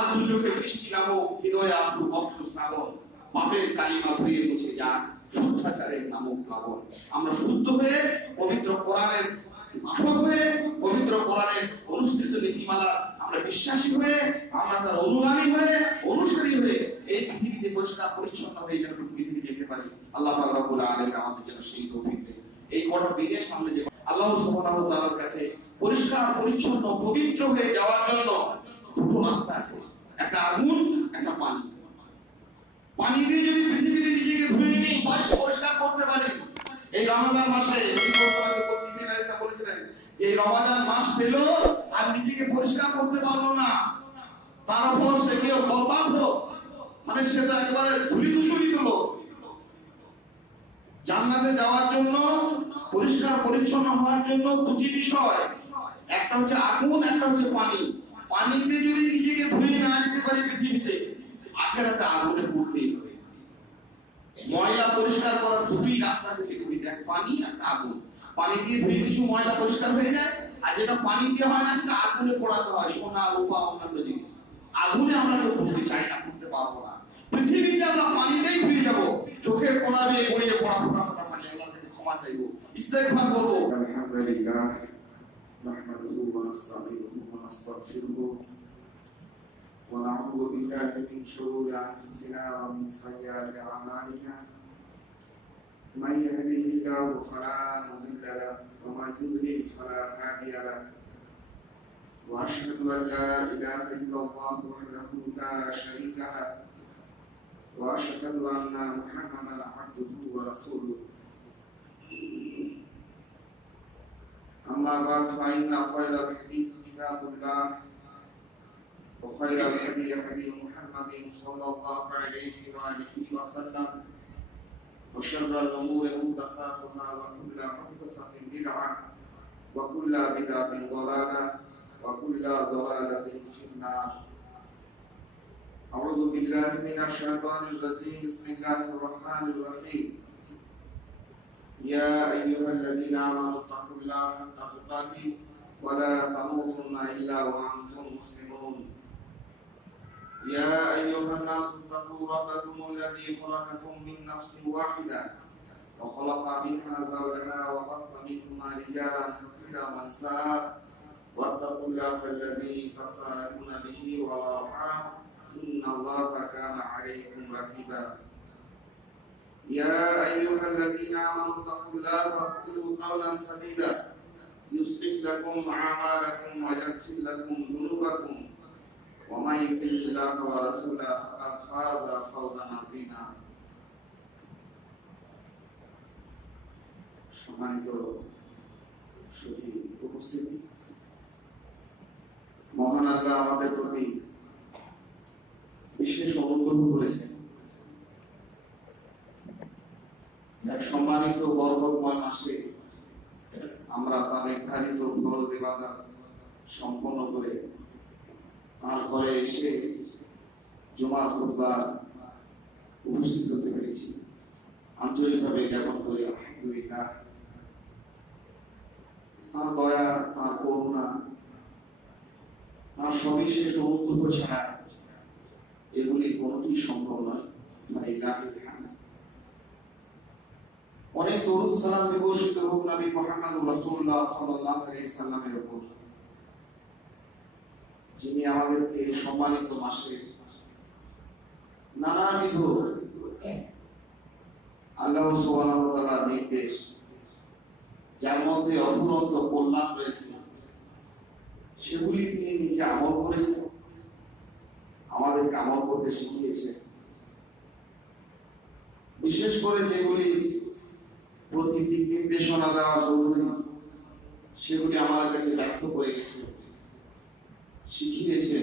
আজ দু চোখে বৃষ্টি নামক, হৃদয়ে আশ্রু অশ্রু শ্রাবণ, পাপের কালিমা ধুয়ে মুছে যাক শুদ্ধাচারের নামক প্লাবন। আমরা শুদ্ধ হয়ে পবিত্র কোরআনের পাঠক হয়ে, পবিত্র কোরআনের অনুসৃত নীতিমালা আমরা বিশ্বাসী হয়ে, আমরা তার অনুগামী হয়ে, অনুসারী হয়ে এই পৃথিবীতে পরিষ্কার পরিচ্ছন্ন হয়ে যেন পৃথিবী যেতে পারি। আল্লাহ পাক রব্বুল আলামিন আমাদের যেন সেই তৌফিক দেন। এই কঠোর দিনের সামনে যে আল্লাহ সুবহানাহু ওয়া তাআলার কাছে পরিষ্কার পরিচ্ছন্ন পবিত্র হয়ে যাওয়ার জন্য দুটো রাস্তা আছে, একটা আগুন, একটা পানি। পানি দিয়ে যদি পৃথিবীতে নিজেকে ধুয়ে নিই, পরিষ্কার করতে পারি, এই রমজান মাসে বলেছিলেন যে রমজান মাস পেল আর নিজেকে পরিষ্কার করতে পারলো না, তার উপর সে কেউ বরবাদ হোক, মানে সে তো একবারে ধুলি দূষিত লোক। জান্নাতে যাওয়ার জন্য, পরিষ্কার পরিচ্ছন্ন হওয়ার জন্য দুটি বিষয়, একটা হচ্ছে আগুন, একটা হচ্ছে পানি। পানিতে যদি নিজেকে ধুয়ে না যেতে পারি পৃথিবীতে, আখেরাতে আগুনে পড়তেই হবে। ময়লা পরিষ্কার করার দুটি রাস্তা আছে পৃথিবীতে, এক পানি, একটা আগুন। পানি দিয়ে ধুয়ে কিছু ময়লা পরিষ্কার হয়ে যায়, আর যেটা পানি দিয়ে হয় না সেটা আগুনে পোড়াতে হয়, সোনা রূপা অন্যান্য জিনিস। আগুনে আমরা কেউ করতে চাই না, করতে পারবো না। পৃথিবীতে আমরা পানিতেই ধুয়ে যাবো, চোখের কোনা দিয়ে গড়িয়ে পড়া ফোটা ফোটা পানি, আল্লাহর কাছে ক্ষমা চাইবো, ইস্তেগফার করবো। আলহামদুলিল্লাহ নাহমাদুহু ওয়া নাস্তাঈনুহু ওয়া নাস্তাগফিরুহু ওয়া নাউযু বিল্লাহি মিন শুরুরি আনফুসিনা ওয়া মিন সাইয়্যাতি আ'মালিনা। من يهده الله فلا مضل له ومن يضلل فلا هادي له واشهد ان لا اله الا الله وحده لا شريك له واشهد ان محمدا عبده ورسوله اما بعد فان خير الحديث كتاب الله وخير الهدي هدي محمد صلى الله عليه واله وسلم وشر الأمور محدثاتها وكل محدثة بدعة وكل بدعة ضلالة وكل ضلالة في النار. أعوذ بالله من الشيطان الرجيم. بسم الله الرحمن الرحيم. يا أيها الذين آمنوا اتقوا الله حق تقاته ولا تموتن إلا وأنتم مسلمون. يا أيها الناس اتقوا ربكم الذي خلقكم من نفس واحدة وخلق منها زوجها وبث منهما رجالا كثيرا ونساء واتقوا الله الذي تساءلون به والأرحام إن الله كان عليكم رقيبا. يا أيها الذين آمنوا اتقوا الله وقولوا قولا سديدا يصلح لكم أعمالكم ويغفر لكم ذنوبكم ومن يطع الله ورسوله فقد فاز فوزا عظيما. সম্মানিত সুধী উপস্থিতি, মহান আল্লাহ আমাদের প্রতি বিশেষ অনুগ্রহ করেছেন। এক সম্মানিত বরকতময় মাসে আমরা তার নির্ধারিত ফরজ ইবাদত সম্পন্ন করে তার ঘরে এসে জুমার খুতবা উপস্থিত হতে পেরেছি। আন্তরিকভাবে জ্ঞাপন করি আলহামদুলিল্লাহ। তার দয়া, তার করুণা, তার সবিশেষ অনুগ্রহ ছাড়া এগুলি কোনটি সম্ভব নয়। অনেক দরুদ সালাম বিবর্ষিত হোক নবী মুহাম্মদ রাসূলুল্লাহ সাল্লাল্লাহু আলাইহি সাল্লামের উপর, যিনি আমাদেরকে এই সম্মানিত মাসের নানাবিধ আল্লাহ সুবহানাহু ওয়া তাআলার নির্দেশ, যার মধ্যে অফুরন্ত কল্যাণ রয়েছে, সেগুলি তিনি নিজে আমল করেছেন, আমাদেরকে আমল করতে শিখিয়েছেন। বিশেষ করে যেগুলি প্রতি দিক নির্দেশনা দেওয়া জরুরি, সেগুলি আমার কাছে ব্যক্ত করে গেছে, শিখিয়েছে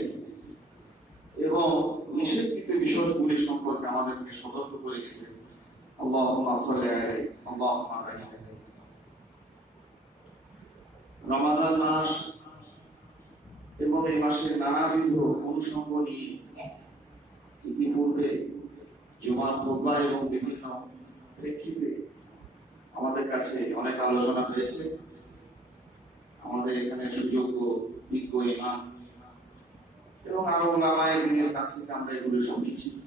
এবং নিষেধকৃত বিষয়গুলি সম্পর্কে আমাদেরকে সতর্ক করে গেছে। আল্লাহুম্মা সাল্লি আলাইহি আল্লাহুম্মা বারিক আলাইহি। রমাদান মাস এবং এই মাসের নানাবিধ অনুষঙ্গ নিয়ে ইতিপূর্বে জুমার খুতবা এবং বিভিন্ন প্রেক্ষিতে আমাদের কাছে অনেক আলোচনা হয়েছে। আমাদের এখানে সুযোগ্য বিজ্ঞ ইমাম এবং আরো ওলামায়ে দ্বীনের কাছ থেকে আমরা এগুলো শুনেছি।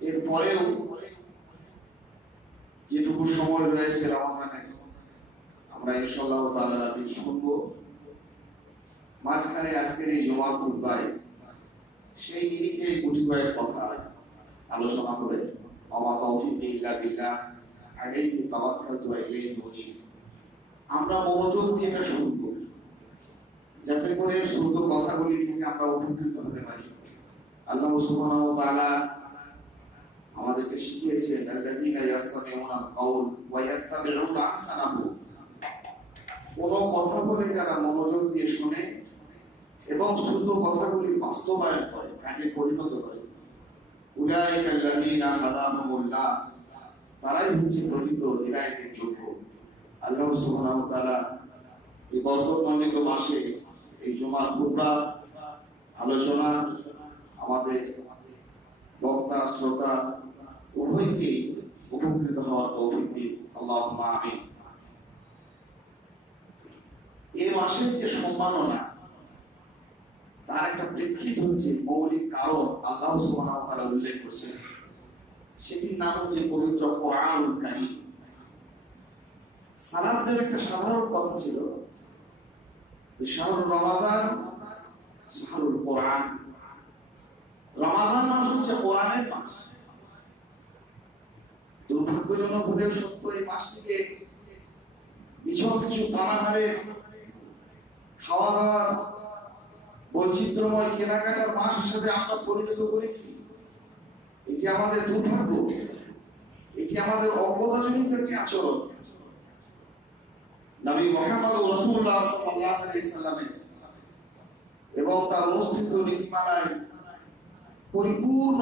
এরপরেও যেটুকু সময় রয়েছে রমাদানে আমরা ইনশাআল্লাহ তাআলা রাজি শুনবো। মাঝখানে আজকের এই জুমার খুতবায় সেই নিরিখে গুটি কয়েক কথা আলোচনা করে ওয়া তাওফীক ইল্লা বিল্লাহ আলাইহি তাওয়াক্কালতু ওয়া ইলাইহি উনীব। আমরা মনোযোগ দিয়ে এটা শুনবো যাতে করে শুদ্ধ কথাগুলি থেকে আমরা উপকৃত হতে পারি। আল্লাহ সুবহানাহু ওয়া তাআলা আমাদেরকে শিখিয়েছেন আল্লাযীনা ইয়াসতামিউনা আল-কাওল ওয়া ইয়াত্তাবিউনা আহসানাহু। কোন কথা বলে যারা মনোযোগ দিয়ে শুনে এবং শুদ্ধ কথাগুলি বাস্তবায়ন করে, কাজে পরিণত করে, উলাইকা আল্লাযীনা হাদাহুমুল্লাহ, তারাই হচ্ছে প্রকৃত হিদায়াতের যোগ্য। আল্লাহ সুবহানাহু ওয়া তাআলা এই বরকতমণ্ডিত মাসে এই জুমার খুতবা আলোচনা আমাদের বক্তা শ্রোতা উভয়কে উপকৃত হওয়ার তৌফিক দিন, আল্লাহুম্মা আমিন। এই মাসের যে সম্মাননা তার একটা প্রেক্ষিত হচ্ছে, মৌলিক কারণ আল্লাহ সুবহানাহু ওয়া তাআলা উল্লেখ করেছেন, সেটির নাম হচ্ছে পবিত্র কোরআনুল কারীম। সালাফদের একটা সাধারণ কথা ছিল যে শাহরুর রমাদান শাহরুল কোরআন। রমাদান মাস হচ্ছে কোরআনের মাস। দুর্ভাগ্যজনক হলেও সত্য, এই মাসটিকে বিছক কিছু পানাহারে, খাওয়া দাওয়া, বৈচিত্র্যময় কেনাকাটার মাস হিসেবে আমরা পরিণত করেছি। এটি আমাদের দুর্ভাগ্য, এটি আমাদের অবদানজনিত একটি আচরণ। নবী মুহাম্মদ রাসূলুল্লাহ সাল্লাল্লাহু আলাইহি সাল্লামের এবং তার অনুসৃত নীতিমালায় পরিপূর্ণ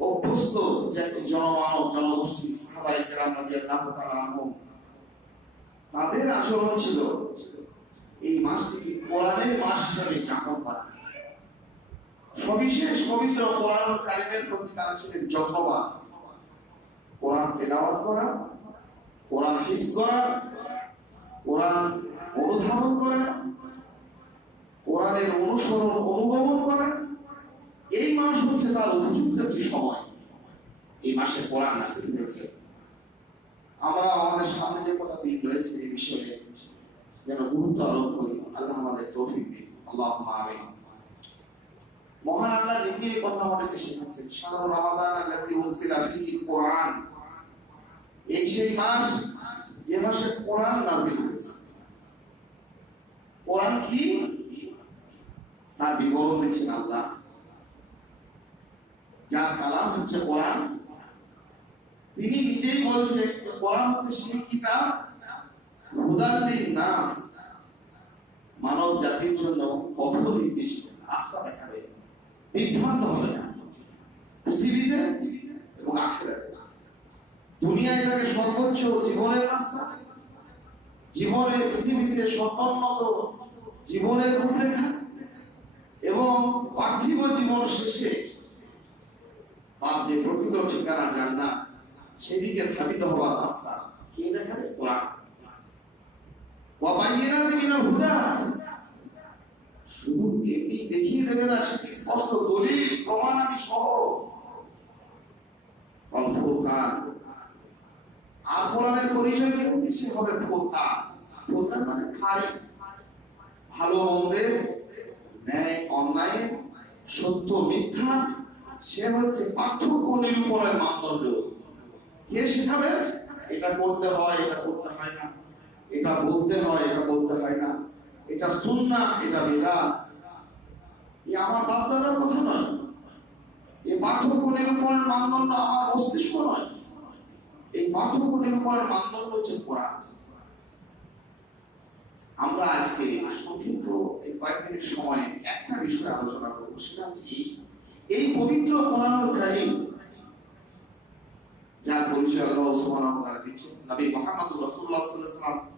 অভ্যস্ত যে একটি জনমানব জনগোষ্ঠী সাহাবায়ে কেরাম রাদিয়াল্লাহু তাআলা আনহুম, তাদের আচরণ ছিল এই মাসটিকে কোরআনের মাস হিসেবে যাপন করা। সবিশেষ পবিত্র কোরআনুল কারীমের প্রতি তারা ছিলেন যত্নবান। কোরআন তেলাওয়াত করা, কোরআন হিফজ করা, কোরআন অনুধাবন করা, কোরআনের অনুসরণ অনুগমন করা, এই মাস হচ্ছে তার উপযুক্ত একটি সময়। এই মাসে কোরআন নাযিল হয়েছে। আমরা আমাদের সামনে যে কটা দিন রয়েছে এই বিষয়ে যেন গুরুত্ব আরোপ করি। আল্লাহ আমাদের তৌফিক দিন, আল্লাহুম্মা আমিন। মহান আল্লাহ নিজে এই কথা আমাদেরকে শেখাচ্ছেন, শাহরুর রমাদান আল্লাযী উনজিলা ফীহিল কোরআন। এই সেই মাস যে মাসে কোরআন নাযিল হয়েছে। কোরআন কি তার বিবরণ দিচ্ছেন আল্লাহ। যার কালাম হচ্ছে কোরআন, তিনি নিজেই বলছেন যে কোরআন হচ্ছে সেই কিতাব হুদাল লিন-নাস, মানব জাতির জন্য পথ নির্দেশিকা, রাস্তা দেখাবে, বিভ্রান্ত হবে না পৃথিবীতে এবং আখিরাতে। দুনিয়ায় তাকে সর্বোচ্চ জীবনের রাস্তা, জীবনের পৃথিবীতে সর্বোন্নত জীবনের রূপরেখা এবং পার্থিব জীবন শেষে তার যে প্রকৃত ঠিকানা জান্নাত, সেদিকে ধাবিত হওয়ার রাস্তা কে দেখাবে? কোরআন। ওয়া বায়্যিনাতিন মিনাল হুদা, শুধু এমনি দেখিয়ে দেবে না, সেটি স্পষ্ট দলিল প্রমাণাদি সহ। ওয়াল ফুরকান, আর কোরআনের পরিচয় কি হচ্ছে? সে হবে ফুরকান। ফুরকান মানে ফারিক, ভালো মন্দের, ন্যায় অন্যায়, সত্য মিথ্যা, সে হচ্ছে পার্থক্য নিরূপণের মানদণ্ড। কে শেখাবে? এটা করতে হয়, এটা করতে হয় না, এটা বলতে হয়, এটা বলতে হয় না, এটা সুন্নাহ, এটা বিদআত। এই আমার বাপ-দাদার কথা নয়। এই পার্থক্য নিরূপণের মানদণ্ড আমার মস্তিষ্ক নয়। এই পার্থক্য নিরূপণের মানদণ্ড হচ্ছে কোরআন। আমরা আজকে সংক্ষিপ্ত এই কয়েক মিনিট সময় একটা বিষয় আলোচনা করব, সেটা হচ্ছে এই পবিত্র কোরআনুল কারীম, যার পরিচয় আল্লাহ সুবহানাহু ওয়া তাআলা দিচ্ছেন। নবী মুহাম্মদ রাসূলুল্লাহ সাল্লাল্লাহু আলাইহি ওয়াসাল্লাম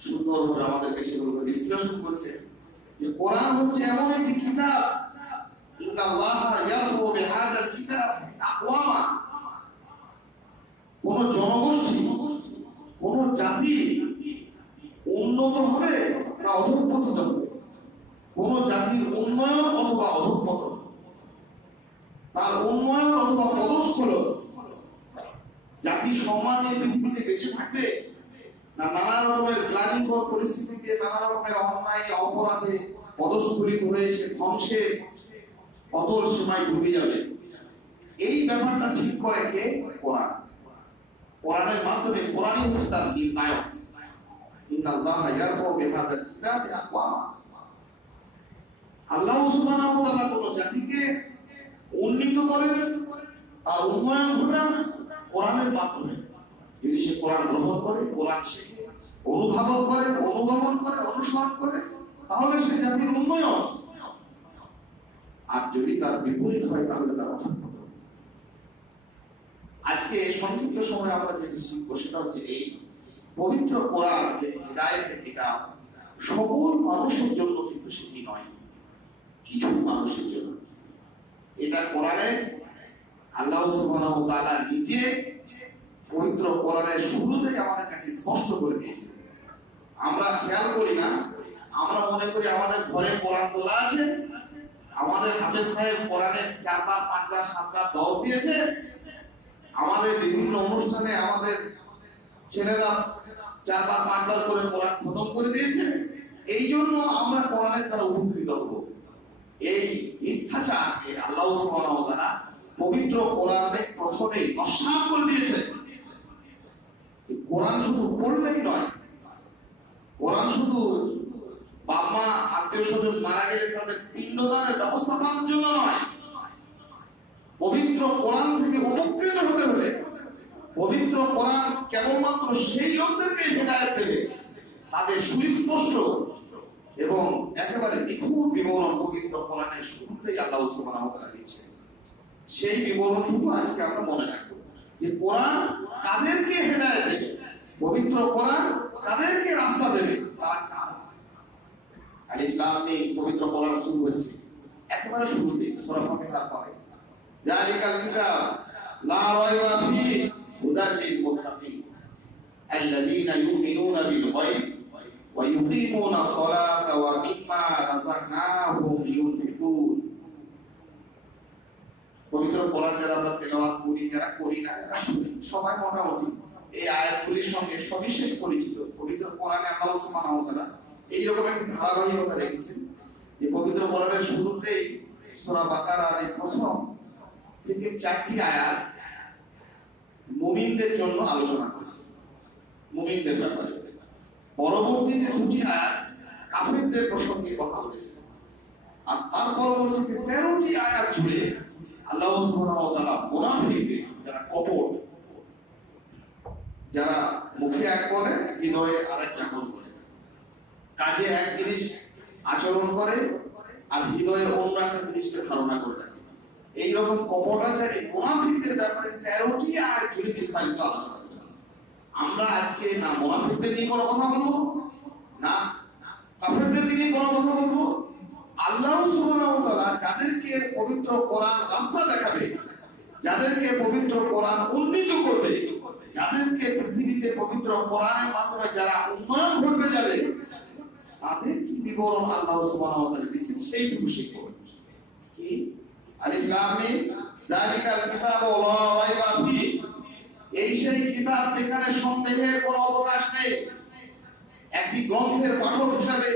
সুন্দরভাবে আমাদেরকে সেগুলোকে বিশ্লেষণ করেছে যে কোরআন হচ্ছে এমন একটি কিতাব, ইন্নাল্লাহা ইয়ারফু বিহাযাল কিতাব আকওয়ামা। কোন জনগোষ্ঠী, কোন জাতি উন্নত হবে না অধঃপতিত হবে? কোন জাতির উন্নয়ন অথবা অধঃপতন, তার উন্নয়ন অথবা পদস্খলন, জাতি সম্মানে পৃথিবীতে বেঁচে থাকবে না নানা রকমের গ্লানিকর পরিস্থিতিতে, নানা রকমের অন্যায় অপরাধে পদস্খলিত হয়ে সে ধ্বংসের অতল সীমায় ডুবে যাবে, এই ব্যাপারটা ঠিক করে কে? কোরআন। কোরআনের মাধ্যমে, কোরআনই হচ্ছে তার নির্ণায়ক। ইন্নাল্লাহা ইয়ারফাউ বিহাযাল কিতাবি আকওয়ামা। আল্লাহ সুবহানাহু ওয়া তাআলা কোন জাতিকে উন্নীত করেন, তার উন্নয়ন ঘটান কোরআনের মাধ্যমে। যদি সে কোরআন গ্রহণ করে, কোরআন শেখে, অনুধাবন করে, অনুগমন করে, অনুসরণ করে, তাহলে সে জাতির উন্নয়ন। আর যদি তার বিপরীত হয় তাহলে তার অধঃপতন। আজকে সংক্ষিপ্ত সময় আমরা যেটি শিখবো সেটা হচ্ছে এই পবিত্র কোরআন যে হিদায়াতের কিতাব, সকল মানুষের জন্য কিন্তু সেটি নয়, কিছু মানুষের জন্য। এটা কোরআনে আল্লাহ সুবহানাহু ওয়া তাআলা নিজে পবিত্র কোরআনের শুরু থেকে আমাদের কাছে স্পষ্ট করে দিয়েছেন। আমরা খেয়াল করি না, আমরা মনে করি আমাদের ঘরে কোরআন তোলা আছে, আমাদের হাফেজ সাহেব কোরআনের 4 বার 5 বার 7 বার দওয়াত দিয়েছে, আমাদের বিভিন্ন অনুষ্ঠানে আমাদের ছেলেরা 4 বার 5 বার করে কোরআন খতম করে দিয়েছে, এই জন্য আমরা কোরআনের দ্বারা উপকৃত হব। এই মিথ্যাচারকে আল্লাহ সুবহানাহু ওয়া তাআলা পবিত্র কোরআনে প্রথমেই নস্যাৎ করে দিয়েছে। কোরআন শুধু পড়লেই নয়, কোরআন শুধু বাবা আত্মীয় স্বজন মারা গেলে তাদের পিণ্ডদানের ব্যবস্থা করার জন্য নয়, পবিত্র কোরআন থেকে উপকৃত হতে হলে পবিত্র কোরআন কেবলমাত্র সেই লোকদেরকে হিদায়াত দেবে তাদের সুস্পষ্ট এবং একেবারে নিখুঁত বিবরণ পবিত্র কোরআনের শুরুতেই আল্লাহ সুবহানাহু ওয়া তাআলা দিয়েছেন। সেই বিবরণটুকু আজকে আমরা মনে রাখবো যে কোরআন কাদেরকে হিদায়াত দেবে, পবিত্র কোরআন কাদেরকে রাস্তা দেবে, তারা কারা। আলিফ লাম মিম পবিত্র কোরআন শুরু হচ্ছে একেবারে শুরুতে সূরা ফাতিহার পরে, যালিকাল কিতাব লা রাইবা ফিহি হুদাল লিল মুত্তাকিন আল্লাযীনা ইউমিনুনা বিল গায়ব ওয়া ইউকিমুনা সলাতা ওয়া মিম্মা রাযাকনাহুম ইউনফিকুন। পবিত্র কোরআন যারা আমরা তেলাওয়াত করি, যারা করি না, যারা শুনি, সবাই মোটামুটি এই আয়াতগুলির সঙ্গে সবিশেষ পরিচিত। পবিত্র কোরআনে আল্লাহ সুবহানাহু ওয়া তাআলা এইরকম একটি ধারাবাহিকতা রেখেছেন যে পবিত্র কোরআনের শুরুতেই সূরা বাকারার এই প্রথম থেকে 4টি আয়াত মুমিনদের জন্য আলোচনা করেছে, মুমিনদের ব্যাপারে। পরবর্তীতে 2টি আয়াত কাফিরদের প্রসঙ্গে কথা বলেছে। আর তার পরবর্তীতে 13টি আয়াত জুড়ে আল্লাহ সুবহানাহু ওয়া তাআলা মুনাফিকদের, যারা কপট, যারা মুখে এক বলে হৃদয়ে আরেক রকম বলে, কাজে এক জিনিস আচরণ করে আর হৃদয়ে অন্য একটা জিনিসকে ধারণা করে রাখে, এইরকম কপটাচারী মুনাফিকদের ব্যাপারে 13টি আয়াত জুড়ে বিস্তারিত আলোচনা করেছে। আমরা আজকে না মুনাফিকদের নিয়ে কোনো কথা বলবো, না কাফেরদের নিয়ে কোনো কথা বলবো। আল্লাহ সুবহানাহু ওয়া তাআলা যাদেরকে পবিত্র কোরআন রাস্তা দেখাবে, যাদেরকে পবিত্র কোরআন উন্নীত করবে, যাদেরকে পৃথিবীতে পবিত্র কোরআনের মাধ্যমে যারা উন্নয়ন ঘটবে যাবে, তাদের কি বিবরণ আল্লাহ সুবহানাহু ওয়া তাআলা দিচ্ছেন সেইটুকু শিখব। কি? আলিফ লাম মিম যালিকাল কিতাবু লা রাইবা ফিহি, এই সেই কিতাব যেখানে সন্দেহের কোনো অবকাশ নেই। একটি গ্রন্থের পাঠক হিসাবে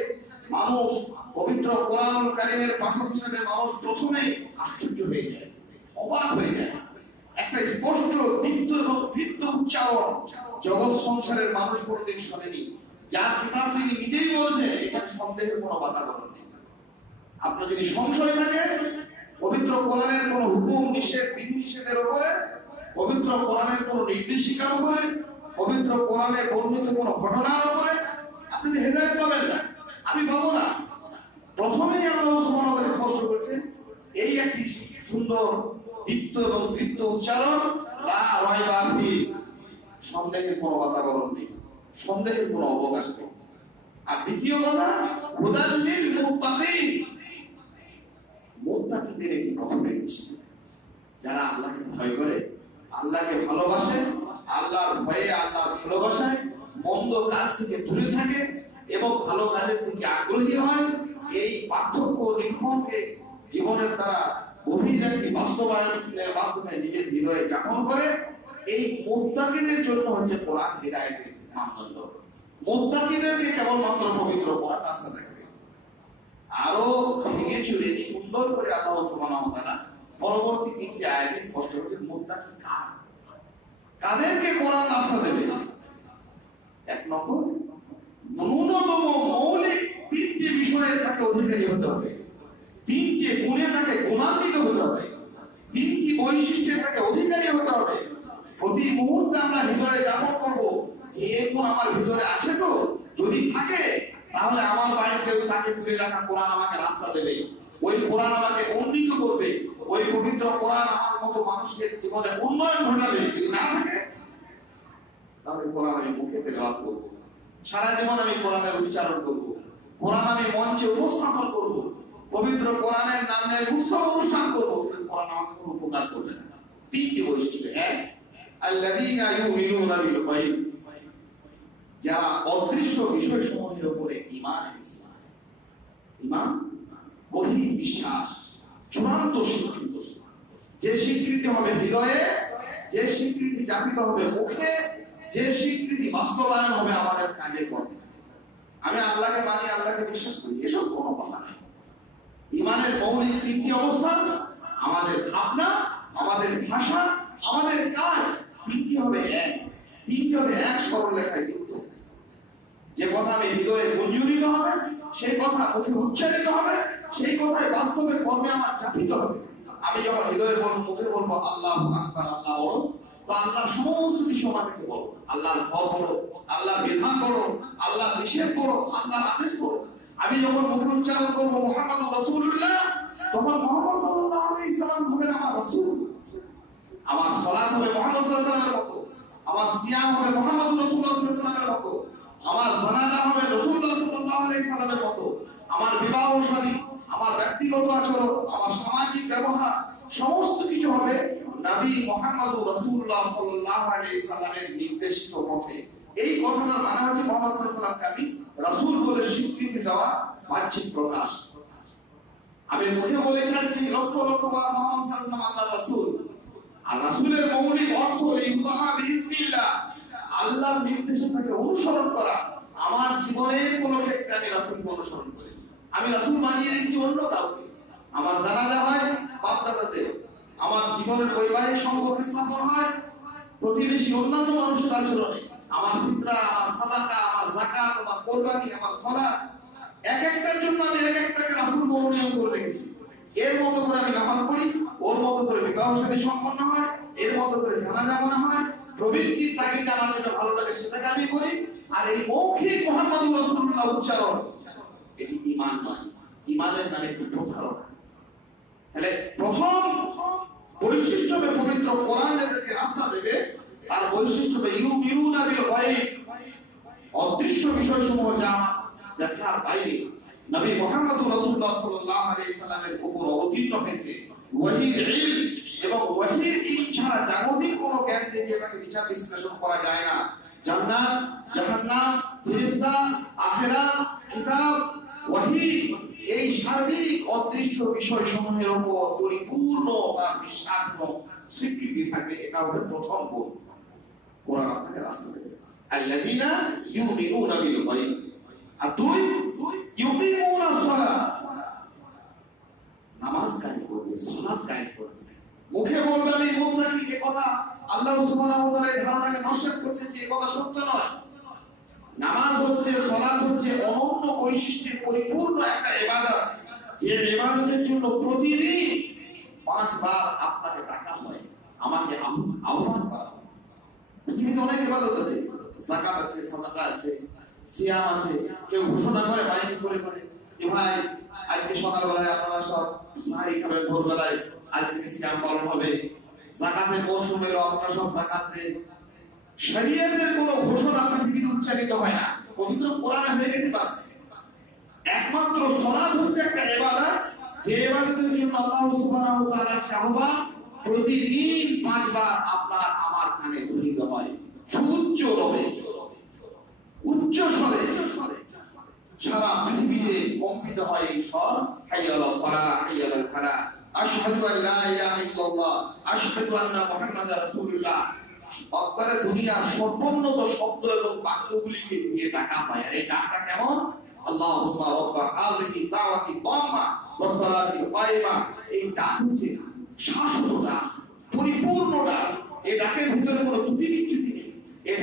মানুষ, পবিত্র কোরআনুল কারীমের পাঠক হিসাবে মানুষ প্রথমেই আশ্চর্য হয়ে যায়, অবাক হয়ে যায়। একটা স্পষ্ট দীপ্ত এবং বৃত্ত উচ্চারণ জগৎ সংসারের মানুষ কোনদিন শোনেনি, যার কিতাব তিনি নিজেই বলছেন এখানে সন্দেহের কোনো বাতাবরণ নেই। আপনার যদি সংশয় থাকে পবিত্র কোরআনের কোনো হুকুম নিষেধ বিধিনিষেধের উপরে, পবিত্র কোরআনের কোনো নির্দেশিকার উপরে, পবিত্র কোরআনে বর্ণিত কোনো ঘটনার উপরে, আপনি যে হেদায়েত পাবেন না, আমি পাবো না। প্রথমেই আল্লাহ সুবহানাহু ওয়া তাআলা স্পষ্ট করেছেন এই একটি সুন্দর দীপ্ত এবং বৃত্ত উচ্চারণ, লা রাইবা ফিহি, সন্দেহের কোনো বাতাবরণ নেই, সন্দেহের কোনো অবকাশ নেই। আর দ্বিতীয় কথা, হুদাল লিল মুত্তাকিন, মুত্তাকিদের একটি পথ নির্দেশ, যারা আল্লাহকে ভয় করে, আল্লাহকে ভালোবাসে, আল্লাহর ভয়ে আল্লাহর ভালোবাসায় মন্দ কাজ থেকে দূরে থাকে এবং ভালো কাজের দিকে আগ্রহী হয়, এই পার্থক্য নির্মাণকে জীবনের দ্বারা গভীর একটি বাস্তবায়নের মাধ্যমে নিজের হৃদয়ে যাপন করে, এই মুত্তাকিদের জন্য হচ্ছে কোরআন হিদায়াতের মানদণ্ড। মুত্তাকিদেরকে কেবলমাত্র পবিত্র কোরআন রাস্তা দেখাবে। আরো ভেঙে চুরে সুন্দর করে আল্লাহ সুবহানাহু ওয়া তাআলা পরবর্তী তিনটি আয়াতে স্পষ্ট করেছেন মুত্তাকি কারা, কাদেরকে কোরআন রাস্তা দেবে। এক নম্বর, ন্যূনতম মৌলিক তিনটি বিষয়ে তাকে অধিকারী হতে হবে, তিনটি গুণে তাকে গুণান্বিত হতে হবে, তিনটি বৈশিষ্ট্যে তাকে অধিকারী হতে হবে। প্রতি মুহূর্তে আমরা হৃদয়ে যাপন করবো যে এই গুণ আমার ভিতরে আছে, তো যদি থাকে তাহলে আমার বাড়িতে ওই তাকে তুলে রাখা কোরআন আমাকে রাস্তা দেবে, ওই কোরআন আমাকে উন্নীত করবে, ওই পবিত্র কোরআন আমার মতো মানুষকে জীবনে উন্নয়ন ঘটাবে। যদি না থাকে তাহলে কোরআন আমি মুখে তেলাওয়াত করবো, সারা জীবন আমি কোরআনের উচ্চারণ করবো, কোরআন আমি মঞ্চে উপস্থাপন করবো, পবিত্র কোরআনের নামে উৎসব অনুষ্ঠান করবো, কোরআন আমাকে কোনো উপকার করবে না। তিনটি বৈশিষ্ট্য। এক, আল্লাযীনা ইউমিনুনা বিল গায়ব, যারা অদৃশ্য বিষয়সমূহের উপরে ঈমান এনেছে। ঈমান গভীর বিশ্বাস, চূড়ান্ত স্বীকৃতি, যে স্বীকৃতি হবে হৃদয়ে, যে স্বীকৃতি জাপিত হবে মুখে, যে স্বীকৃতি বাস্তবায়ন হবে আমাদের কাজে কর্মে। আমি আল্লাহকে মানি, আল্লাহকে বিশ্বাস করি, এসব কোনো কথা নেই। ঈমানের মৌলিক তিনটি অবস্থান, আমাদের ভাবনা, আমাদের ভাষা, আমাদের কাজ, তিনটি হবে এক, তিনটি হবে এক সরলরেখায় যুক্ত। যে কথা আমি হৃদয়ে গুঞ্জরিত হবে, সেই কথা মুখে উচ্চারিত হবে, সেই কথায় বাস্তবে কর্মে আমার চাপিত হবে। আমি যখন হৃদয়ে বলবো, মুখে বলবো আল্লাহু আকবার, আল্লাহ বলো, তো আল্লাহর সমস্ত কিছু আমার কাছে বলো। আল্লাহর ভয় বলো, আল্লাহর বিধান বলো, আল্লাহর নিষেধ বলো, আল্লাহর আদেশ বলো। আমি যখন মুখে উচ্চারণ করবো মুহাম্মদুর রাসূলুল্লাহ, তখন মুহাম্মদ সাল্লাল্লাহু আলাইহি সাল্লাম হবেন আমার রাসূল। আমার সালাত হবে মুহাম্মদ সাল্লাল্লাহু আলাইহি সাল্লামের মতো, আমার সিয়াম হবে মুহাম্মদুর রাসূলুল্লাহ সাল্লাল্লাহু আলাইহি সাল্লামের মতো, আমার জানাজা হবে রাসূলুল্লাহ সাল্লাল্লাহু আলাইহি সাল্লামের মতো, আমার বিবাহ শাদী, আমার ব্যক্তিগত আচরণ, আমার সামাজিক ব্যবহার, সমস্ত কিছু হবে নবী মুহাম্মদুর রাসূলুল্লাহ সাল্লাল্লাহু আলাইহি সাল্লামের নির্দেশিত পথে। এই কথাটার মানে হচ্ছে মুহাম্মদ সাল্লাল্লাহু আলাইহি সাল্লামকে আমি রাসূল বলে স্বীকৃতি দেওয়া, বাহ্যিক প্রকাশ। আমি মুখে বলে যাচ্ছি লক্ষ লক্ষ বার মুহাম্মদ সাল্লাল্লাহু আলাইহি সাল্লাম আল্লাহর রাসূল, আর রাসূলের মৌলিক অর্থ ইত্তিবা বিইসমিল্লাহ, আল্লাহর নির্দেশে তাকে অনুসরণ করা। আমার জীবনের কোনো ক্ষেত্রে আমি রাসূলকে অনুসরণ করি, আমি রাসূল বানিয়ে রেখেছি অন্য কাউকে। আমার জানাজা হয় বাপ-দাদাদের, আমার জীবনের বৈবাহিক সম্পর্ক স্থাপন হয় প্রতিবেশী অন্যান্য মানুষের আচরণে, আমার ফিতরা, আমার সাদাকা, আমার যাকাত, আমার কুরবানি, আমার সালাত, এক একটার জন্য আমি এক একটাকে রাসূল মনোনীত করে রেখেছি। এর মতো করে আমি নামাজ পড়ি, ওর মতো করে বিবাহ শাদী সম্পন্ন হয়, এর মতো করে জানাজা মনে হয়, প্রবৃত্তির তাগিদে আমার যেটা ভালো লাগে সেটাকে আমি করি। আর এই মৌখিক মুহাম্মদুর রাসূলুল্লাহ উচ্চারণ, এটি ঈমান নয়, ঈমানের নামে একটি প্রতারণা। তাহলে প্রথম বৈশিষ্ট্য হবে পবিত্র কোরআন যাদেরকে রাস্তা দেবে, তার বৈশিষ্ট্য হবে ইউমিনুনা বিল গায়ব, অদৃশ্য বিষয়সমূহ যা দেখার বাইরে নবী মুহাম্মদুর রাসূলুল্লাহ সাল্লাল্লাহু আলাইহি সাল্লামের উপর অবতীর্ণ হয়েছে। ওয়াহির ইলম এবং ওয়াহির ইলম ছাড়া জাগতিক কোনো জ্ঞান দিয়ে এটাকে বিচার বিশ্লেষণ করা যায় না। জান্নাত, জাহান্নাম, ফেরেশতা, আখিরাত, কিতাব, ওয়াহি, এই সার্বিক অদৃশ্য বিষয়সমূহের উপর পরিপূর্ণ তার বিশ্বাস এবং স্বীকৃতি থাকবে। এটা হলো প্রথম গুণ। কোরআন আপনাকে রাস্তা দেবে। আল্লাযীনা ইউমিনুনা বিল গায়ব। আর দুই, ইউকিমুনাস সালাত, নামাজ কায়েম করবে, সালাত কায়েম করবে। মুখে বলবে আমি মুত্তাকি, এই কথা আল্লাহ সুবহানাহু ওয়া তাআলা এই ধারণাকে নষ্ট করছেন যে এই কথা সত্য নয়। নামাজ হচ্ছে, সালাত হচ্ছে অনন্য বৈশিষ্ট্যের পরিপূর্ণ একটা ইবাদত, যে ইবাদতের জন্য প্রতিদিন 5 বার আপনাকে ডাকা হয়, আমাকে আহ্বান করা হয়। পৃথিবীতে অনেক ইবাদত আছে, যাকাত আছে, সাদাকা আছে, সিয়াম আছে। কেউ ঘোষণা করে মাইক করে করে যে ভাই আজকে সকালবেলায় আপনারা সব সাহারি খাবেন, ভোরবেলায় আজ থেকে সিয়াম পালন হবে, যাকাতের মৌসুম এলো আপনারা সব যাকাত দেন। শরীয়তের কোনো ঘোষণা পৃথিবীতে উচ্চারিত হয় না, পবিত্র কোরআনে হয়ে গেছে বাস। একমাত্র সালাত হচ্ছে একটা ইবাদত, যে ইবাদতের জন্য আল্লাহ সুবহানাহু ওয়া তাআলার আহ্বান প্রতিদিন 5 বার আপনার আমার কানে ধ্বনিত হয়, সুউচ্চ রবে, উচ্চ স্বরে। সারা পৃথিবীতে কম্পিত হয় এই স্বর, হাইয়া আলাস সালাহ, হাইয়া আলাল ফালাহ, আশহাদু আল লা ইলাহা ইল্লাল্লাহ, আশহাদু আন্না মুহাম্মাদার রাসূলুল্লাহ। অক্ষরে দুনিয়ার সর্বোন্নত শব্দ এবং বাক্যগুলিকে দিয়ে ডাকা হয়। আর এই ডাকটা কেমন? আল্লাহুম্মা রাব্বা হাযিহি দাওয়াতি তাম্মা ওয়াস সালাতিল কায়িমা। এই ডাক হচ্ছে শাশ্বত ডাক, পরিপূর্ণ ডাক। এই ডাকের ভিতরে কোনো ত্রুটি বিচ্যুতি নেই, এই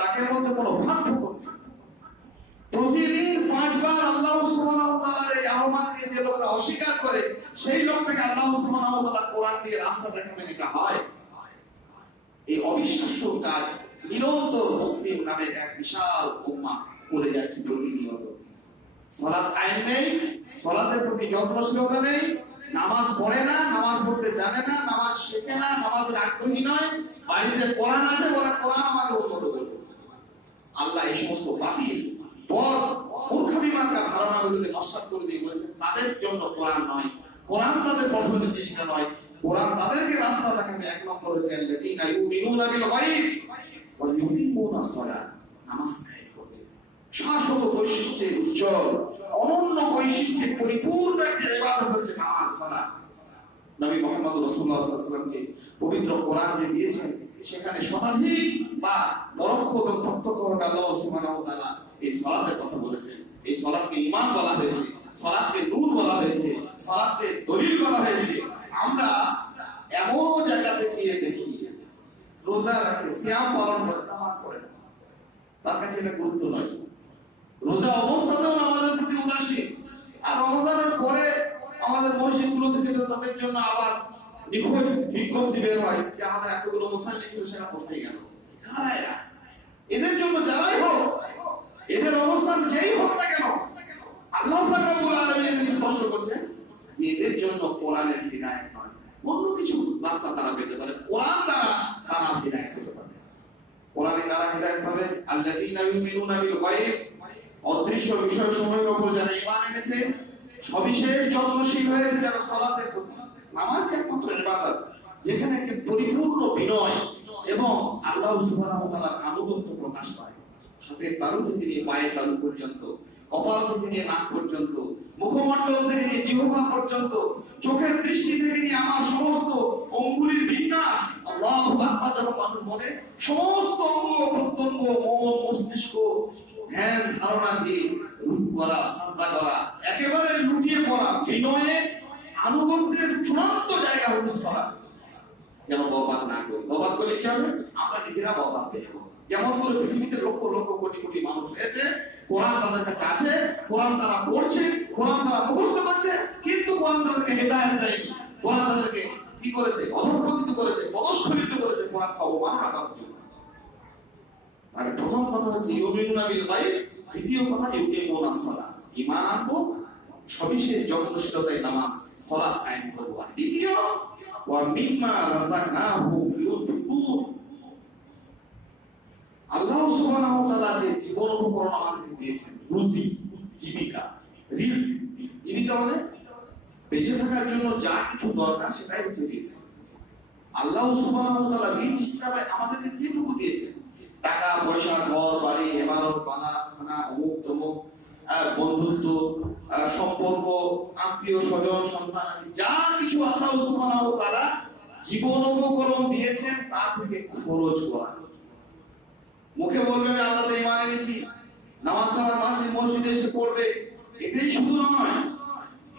ডাকের মধ্যে কোনো ভাঙফোঁকর নেই। প্রতিদিন 5 বার আল্লাহ সুবহানাহু ওয়া তাআলার এই আহ্বানকে যে লোকটা অস্বীকার করে, সেই লোকটাকে আল্লাহ সুবহানাহু ওয়া তাআলা কোরআন দিয়ে রাস্তা দেখাবেন। এটা হয়। এই অবিশ্বাস্য কাজ নিরন্তর মুসলিম নামে এক বিশাল উম্মাহ করে যাচ্ছে প্রতিনিয়ত। সালাত কায়েম নেই, সালাতের প্রতি যত্নশীলতা নেই, নামাজ পড়ে না, নামাজ পড়তে জানে না, নামাজ শেখে না, নামাজের আগ্রহী নয়। বাড়িতে কোরআন আছে, বলে কোরআন আমাকে উন্নত করবে। আল্লাহ এই সমস্ত বাতিল পথ মূর্খামি মার্কা ধারণাগুলোকে নস্যাৎ করে দিয়ে বলেছেন তাদের জন্য কোরআন নয়, কোরআন তাদের পথ নির্দেশিকা নয়। কোরআন তাদেরকে রাস্তা দেখাবে। এক নম্বর হচ্ছে আল্লাযীনা ইউমিনুনা বিল গায়ব ওয়া ইউকিমুনাস সালাহ, নামাজ কায়েম করবে। শাশ্বত বৈশিষ্ট্যের উজ্জ্বল অনন্য বৈশিষ্ট্যের পরিপূর্ণ একটি ইবাদত হচ্ছে নামাজ সালাত। নবী মুহাম্মদ রাসূলুল্লাহ সাল্লাল্লাহু আলাইহি ওয়াসাল্লামকে পবিত্র কোরআন যে দিয়েছেন, সেখানে শতাধিক বা পরোক্ষ এবং প্রত্যক্ষভাবে আল্লাহ সুবহানাহু ওয়া তাআলা এই সালাতের কথা বলেছেন। এই সালাতকে ঈমান বলা হয়েছে, সালাতকে নূর বলা হয়েছে, সালাতকে দলিল বলা হয়েছে। আমরা এমন জায়গাতে গিয়ে দেখি রোজা রাখে, সিয়াম পালন করে, নামাজ পড়ে না। তার কাছে এটা গুরুত্ব নয়। রোজা অবস্থাতেও নামাজের প্রতি উদাসীন। আর রমজানের পরে আমাদের মসজিদগুলো থেকে তো তাদের জন্য আবার নিখোঁজ বিজ্ঞপ্তি বের হয় যে আমাদের এতগুলো মুসাল্লি ছিল, সেটা কোথায় গেল? কারা এরা? এদের জন্য যারাই হোক, এদের অবস্থান যেই হোক না কেন, আল্লাহ পাক রব্বুল আলামিন স্পষ্ট করছেন যে এদের জন্য কোরআনের হিদায়াত নয়, অন্য কিছু রাস্তা তারা পেতে পারে। কোরআন দ্বারা তারা হিদায়াত পেতে পারে। কোরআনে কারা হিদায়াত পাবে? আল্লাযীনা ইউমিনুনা বিল গায়ব, অদৃশ্য বিষয়সমূহের উপর যারা ঈমান এনেছে, সবিশেষ যত্নশীল হয়েছে যারা সালাতের প্রতি। নামাজ একমাত্র ইবাদত যেখানে একটি পরিপূর্ণ বিনয় এবং আল্লাহ সুবহানাহু ওয়া তাআলার আনুগত্য প্রকাশ পায়। হাতের তালু থেকে নিয়ে পায়ের তালু পর্যন্ত, কপাল থেকে নিয়ে নাক পর্যন্ত, মুখমণ্ডল থেকে নিয়ে জিহ্বা পর্যন্ত, চোখের দৃষ্টি থেকে নিয়ে আমার সমস্ত অঙ্গুলির বিন্যাস, আল্লাহু আকবার যখন মানুষ বলে, সমস্ত অঙ্গ প্রত্যঙ্গ, মন, মস্তিষ্ক, ধ্যান ধারণা দিয়ে রুকু করা, সাজদা করা, একেবারে লুটিয়ে পড়া বিনয়ে আনুগত্যের চূড়ান্ত জায়গা হচ্ছে সালাত। যেন বরবাদ না করি। বরবাদ করলে কি হবে? আমরা নিজেরা বরবাদ হয়ে যাবো। যেমন করে পৃথিবীতে লক্ষ লক্ষ কোটি কোটি মানুষ হয়েছে, কোরআন তাদের কাছে আছে, কোরআন তারা পড়ছে, কোরআন তারা মুখস্থ করছে, কিন্তু কোরআন তাদেরকে হেদায়েত দেয়নি। কোরআন তাদেরকে কি করেছে? অধঃপতিত করেছে, পদস্খলিত করেছে। কোরআনকে অবমাননা করেছে। তাহলে প্রথম কথা হচ্ছে ইউমিনুনা বিল গায়ব, দ্বিতীয় কথা ইউকিমুনাস সালাহ, ঈমান আনবো, সবিশেষ যত্নশীলতায় নামাজ সালাত কায়েম করব। আর দ্বিতীয় ওয়া মিম্মা রাযাকনাহুম ইউনফিকুন, আল্লাহ সুবহানাহু ওয়া তাআলা যে জীবন উপকরণ আমাদেরকে দিয়েছেন, রুজি, জীবিকা, রিজক। জীবিকা মানে বেঁচে থাকার জন্য যা কিছু দরকার সেটাই হচ্ছে রিজক। আল্লাহ সুবহানাহু ওয়া তাআলা রিজক হিসাবে আমাদেরকে যেটুকু দিয়েছেন, টাকা পয়সা, ঘর বাড়ি, ইমারত, বানাখানা, অমুক তমুক, বন্ধুত্ব, সম্পর্ক, আত্মীয় স্বজন, সন্তান, যা কিছু আল্লাহ সুবহানাহু ওয়া তাআলা জীবন উপকরণ দিয়েছেন, তা থেকে খরচ করা। মুখে বলবে আমি আল্লাহতে ঈমান এনেছি, নামাজ মসজিদে এসে পড়বে, এতেই শুধু নয়,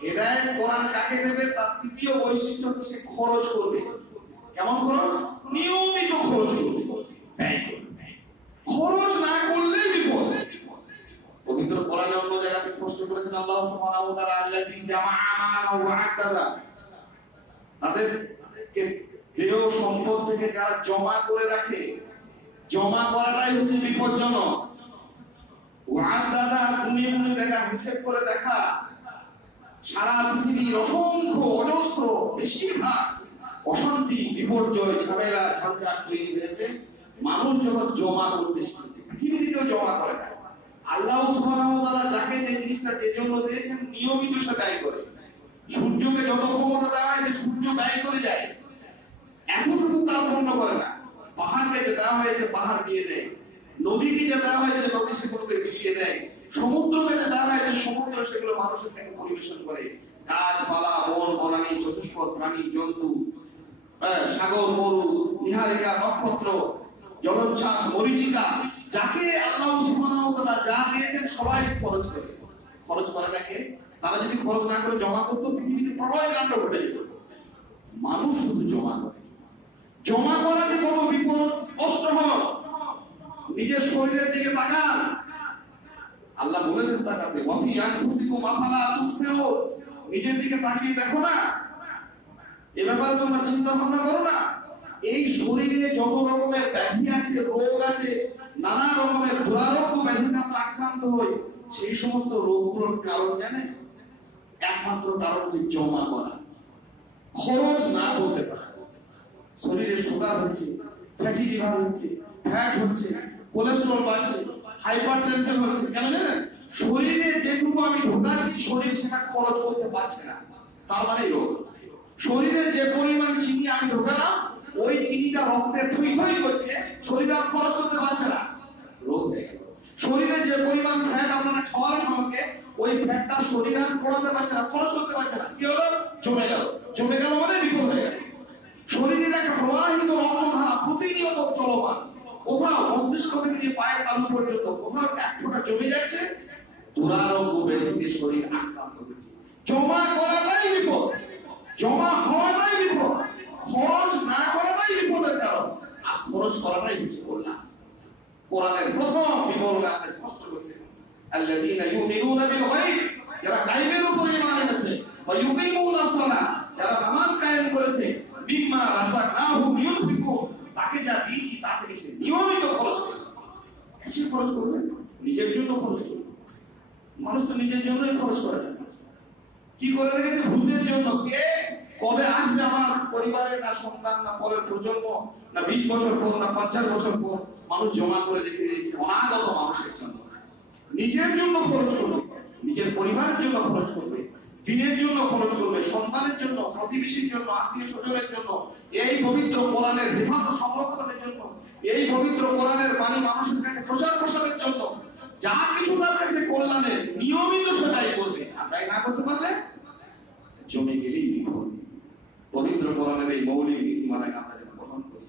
হেদায়েত কোরআন কাকে দেবে তার তৃতীয় বৈশিষ্ট্য হচ্ছে সে খরচ করবে। কেমন খরচ? নিয়মিত খরচ করবে, ব্যয় করবে। খরচ না করলে বিপদ। পবিত্র কোরআনে অন্য জায়গাতে স্পষ্ট করেছেন আল্লাহ সুবহানাহু ওয়া তাআলা, আল্লাযী জামাআ মা'আ ওয়া আ'তাদা, তাদেরকে দেহ সম্পদ থেকে যারা জমা করে রাখে, জমা করাটাই হচ্ছে বিপজ্জনক। ওয়া আ'তাদা, গুনে গুনে দেখা, হিসাব করে দেখা। সারা পৃথিবীর অসংখ্য অজস্র বেশিরভাগ অশান্তি, বিপর্যয়, ঝামেলা, ঝঞ্ঝাট তৈরি হয়েছে মানুষ যখন জমা করতে শিখেছে। পৃথিবীতে কেউ জমা করে না। আল্লাহ সুবহানাহু ওয়া তাআলা যাকে যে জিনিসটা যে জন্য দিয়েছেন, নিয়মিত সে ব্যয় করে। সূর্যকে যত ক্ষমতা দেওয়া হয় যে সূর্য ব্যয় করে যায়, এতটুকু কার্পণ্য করে না। পাহাড়কে যে দেওয়া হয়েছে পাহাড় দিয়ে দেয়, নদীকে যে দেওয়া হয়েছে নদী সেগুলোকে মিলিয়ে দেয়, সমুদ্র বেঁধে দাঁড়ায়, যে সমুদ্র সেগুলো মানুষের কাছে পরিবেশন করে, গাছপালা, বন বনানী, চতুষ্পদ প্রাণী, জন্তু, সাগর, মরু, নিহারিকা, নক্ষত্র, জলোচ্ছ্বাস, মরীচিকা, যাকে আল্লাহ সুবহানাহু ওয়া তাআলা যা দিয়েছেন সবাই খরচ করে। খরচ করে নাকি? তারা যদি খরচ না করে জমা করতো, পৃথিবীতে প্রলয় কাণ্ড ঘটে যেত। মানুষ শুধু জমা করে। জমা করা যে কত বিপদ স্পষ্ট হয়। নিজের শরীরের দিকে তাকান, আল্লাহ বলেছেন তাকাতে, ওয়াফি আনফুসিকুম আফালা তুবসিরুন, নিজের দিকে তাকিয়ে দেখো না, এ ব্যাপারে তোমরা চিন্তা ভাবনা করো না। এই শরীরে যত রকমের ব্যাধি আছে, রোগ আছে, নানা রকমের দুরারোগ্য ব্যাধিতে আমরা আক্রান্ত হই, সেই সমস্ত রোগগুলোর কারণ জানেন? একমাত্র কারণ হচ্ছে জমা করা। খরচ না করতে পারে, শরীরে সুগার হচ্ছে, ফ্যাটি লিভার হচ্ছে, ফ্যাট হচ্ছে, কোলেস্টেরল বাড়ছে, হাইপারটেনশন হচ্ছে। কেন জানেন? শরীরে যেটুকু আমি ঢোকাচ্ছি শরীর সেটা খরচ করতে পারছে না, তার মানে রোগ। শরীরে যে পরিমাণ চিনি আমি ঢোকালাম, ওই চিনিটা রক্তে থই থই করছে, শরীর আর খরচ করতে পারছে না, রোগ হয়ে গেল। শরীরে যে পরিমাণ ফ্যাট আপনারা খাওয়ালেন আমাকে, ওই ফ্যাটটা শরীর আর খরচ পাচ্ছে না, খরচ করতে পারছে না, কি হলো? জমে গেল। জমে গেল মানে বিপদ হয়ে গেল। শরীরের একটা প্রবাহিত রক্তধারা প্রতিনিয়ত চলমান, কোথাও মস্তিষ্ক থেকে নিয়ে পায়ের তালু পর্যন্ত কোথাও এক ফোঁটা জমে যাচ্ছে, দুরারোগ্য ব্যাধিতে শরীর আক্রান্ত হচ্ছে। জমা করাটাই বিপদ, জমা হওয়াটাই বিপদ, খরচ না করাটাই বিপদের কারণ। আর খরচ করাটাই হচ্ছে কল্যাণ। কোরআনের প্রথম বিবরণে আল্লাহ স্পষ্ট করেছেন, আল্লাযীনা ইউমিনুনা বিল গায়ব, যারা গায়বের উপর ঈমান এনেছে, ওয়া ইউকিমুনাস সালাহ, যারা নামাজ কায়েম করেছে, বিমা রাযাকনাহুম ইউনফিকুন, তাকে যা দিয়েছি তা থেকে সে নিয়মিত খরচ করেছে। কিসে খরচ করবে? নিজের জন্য খরচ করবে। মানুষ তো নিজের জন্যই খরচ করে না। কি করে রেখেছে? ভূতের জন্য। কে কবে আসবে আমার পরিবারে, না সন্তান, না পরের প্রজন্ম, না 20 বছর পর, না 50 বছর পর, মানুষ জমা করে রেখে দিয়েছে অনাগত মানুষের জন্য। নিজের জন্য খরচ করবে, নিজের পরিবারের জন্য খরচ করবে, দিনের জন্য খরচ করবে, সন্তানের জন্য, প্রতিবেশীর জন্য, আত্মীয় স্বজনের জন্য, এই পবিত্র কোরআনের হেফাজত সংরক্ষণের জন্য, এই পবিত্র কোরআনের বাণী মানুষের কাছে প্রচার প্রসারের জন্য, যা কিছু তার কাছে কল্যাণের, নিয়মিত সেটাই করবে। আর তাই না করতে পারলে জমে গেলেই বিপদ। পবিত্র কোরআনের এই মৌলিক নীতিমালাকে আমরা যেন গ্রহণ করি,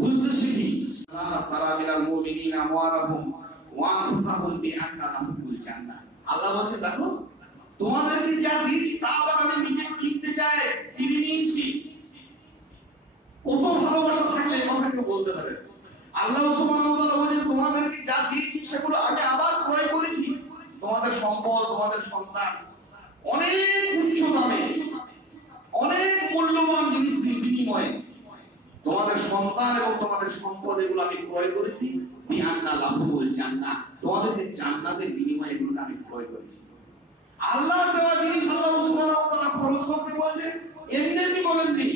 বুঝতে শিখি। আল্লাহ সারা মিনাল মুমিনিনা আমওয়ালাহুম ওয়া আনফুসাহুম বিআন্না লাহুমুল জান্নাহ। আল্লাহ বলছে, দেখো তোমাদেরকে যা দিয়েছি তা আবার আমি নিজে কিনতে চাই, কিনে নিয়েছি। কত ভালোবাসা থাকলে এই কথা কেউ বলতে পারে? আল্লাহ সুবহানাহু ওয়া তাআলা বলেন, তোমাদেরকে যা দিয়েছি সেগুলো আমি আবার ক্রয় করেছি। তোমাদের সম্পদ, তোমাদের সন্তান অনেক উচ্চ দামে, অনেক মূল্যবান জিনিস বিনিময়ে তোমাদের সন্তান এবং তোমাদের সম্পদ এগুলো আমি ক্রয় করেছি। বিআন্না লাহুমুল জান্নাহ, তোমাদেরকে জান্নাতের বিনিময়ে এগুলো আমি ক্রয় করেছি। আল্লাহর দেওয়া জিনিস আল্লাহ সুবহানাহু ওয়া তাআলা খরচ করতে বলেছে, এমনি এমনি বলেননি।